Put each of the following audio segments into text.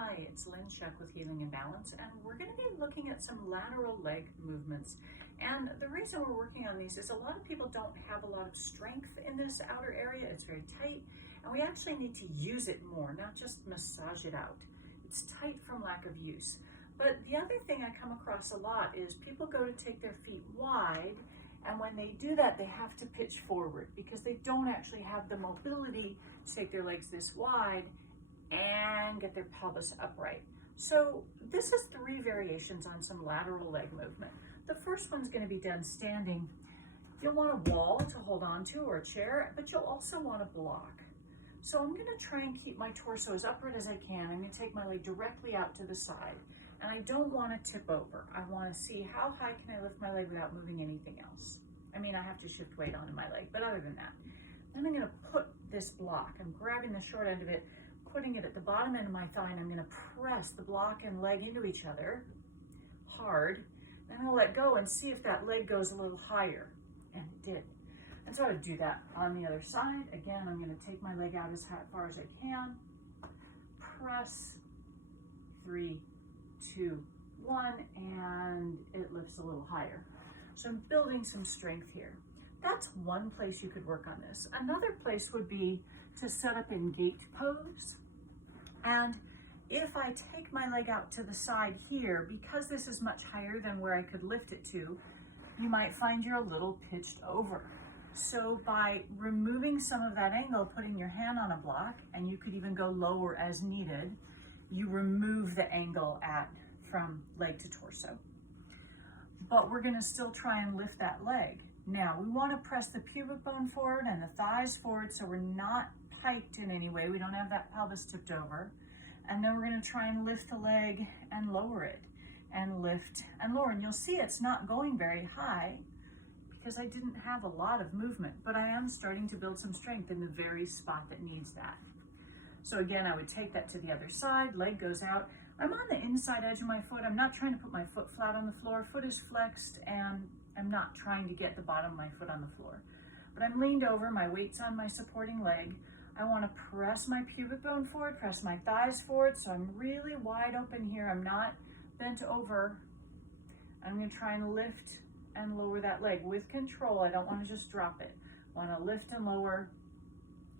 Hi, it's Lynn Shuck with Healing and Balance, and we're going to be looking at some lateral leg movements. And the reason we're working on these is a lot of people don't have a lot of strength in this outer area. It's very tight, and we actually need to use it more, not just massage it out. It's tight from lack of use. But the other thing I come across a lot is people go to take their feet wide, and when they do that, they have to pitch forward because they don't actually have the mobility to take their legs this wide and get their pelvis upright. So this is 3 variations on some lateral leg movement. The first one's going to be done standing. You'll want a wall to hold on to or a chair, but you'll also want a block. So I'm going to try and keep my torso as upright as I can. I'm going to take my leg directly out to the side, and I don't want to tip over. I want to see how high can I lift my leg without moving anything else. I mean, I have to shift weight onto my leg, but other than that, then I'm going to put this block. I'm grabbing the short end of it, putting it at the bottom end of my thigh, and I'm going to press the block and leg into each other hard. Then I'll let go and see if that leg goes a little higher, and it did. And so I would do that on the other side. Again, I'm going to take my leg out as far as I can, press, 3, 2, 1, and it lifts a little higher. So I'm building some strength here. That's one place you could work on this. Another place would be to set up in gate pose. And if I take my leg out to the side here, because this is much higher than where I could lift it to, you might find you're a little pitched over. So by removing some of that angle, putting your hand on a block, and you could even go lower as needed, you remove the angle from leg to torso. But we're gonna still try and lift that leg. Now, we want to press the pubic bone forward and the thighs forward so we're not piked in any way. We don't have that pelvis tipped over. And then we're going to try and lift the leg and lower it, and lift and lower. And you'll see it's not going very high because I didn't have a lot of movement, but I am starting to build some strength in the very spot that needs that. So again, I would take that to the other side, leg goes out. I'm on the inside edge of my foot. I'm not trying to put my foot flat on the floor. Foot is flexed, and I'm not trying to get the bottom of my foot on the floor. But I'm leaned over, my weight's on my supporting leg. I want to press my pubic bone forward, press my thighs forward, so I'm really wide open here. I'm not bent over. I'm going to try and lift and lower that leg with control. I don't want to just drop it. I want to lift and lower,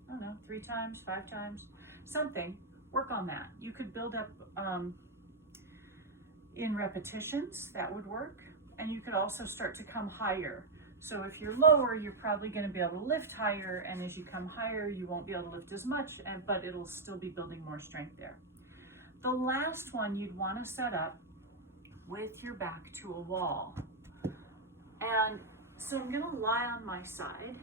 I don't know, 3 times, 5 times, something. Work on that. You could build up in repetitions, that would work. And you could also start to come higher. So if you're lower, you're probably going to be able to lift higher, and as you come higher, you won't be able to lift as much, but it'll still be building more strength there. The last one you'd want to set up with your back to a wall. And so I'm going to lie on my side.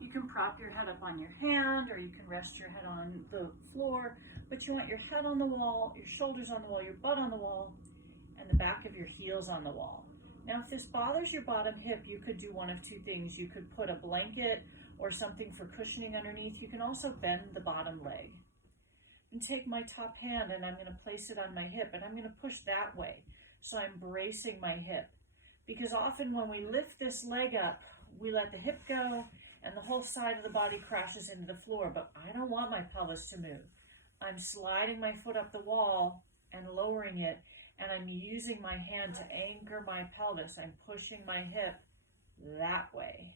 You can prop your head up on your hand, or you can rest your head on the floor, but you want your head on the wall, your shoulders on the wall, your butt on the wall, and the back of your heels on the wall. Now, if this bothers your bottom hip, you could do one of 2 things. You could put a blanket or something for cushioning underneath. You can also bend the bottom leg. And take my top hand, and I'm going to place it on my hip, and I'm going to push that way. So I'm bracing my hip. Because often when we lift this leg up, we let the hip go, and the whole side of the body crashes into the floor. But I don't want my pelvis to move. I'm sliding my foot up the wall and lowering it, and I'm using my hand to anchor my pelvis. I'm pushing my hip that way.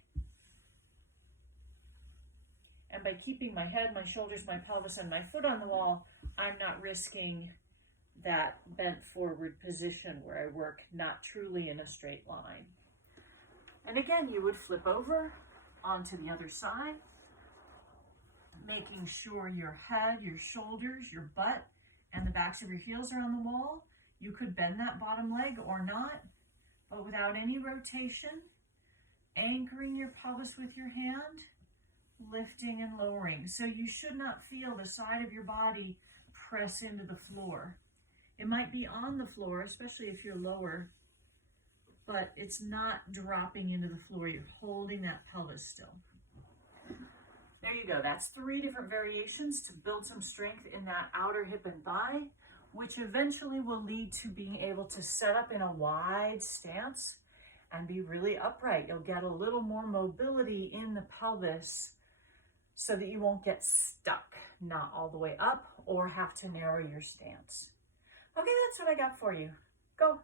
And by keeping my head, my shoulders, my pelvis, and my foot on the wall, I'm not risking that bent forward position where I work not truly in a straight line. And again, you would flip over onto the other side, making sure your head, your shoulders, your butt, and the backs of your heels are on the wall. You could bend that bottom leg or not, but without any rotation, anchoring your pelvis with your hand, lifting and lowering. So you should not feel the side of your body press into the floor. It might be on the floor, especially if you're lower, but it's not dropping into the floor. You're holding that pelvis still. There you go. That's 3 different variations to build some strength in that outer hip and thigh, which eventually will lead to being able to set up in a wide stance and be really upright. You'll get a little more mobility in the pelvis so that you won't get stuck, not all the way up or have to narrow your stance. Okay, that's what I got for you. Go.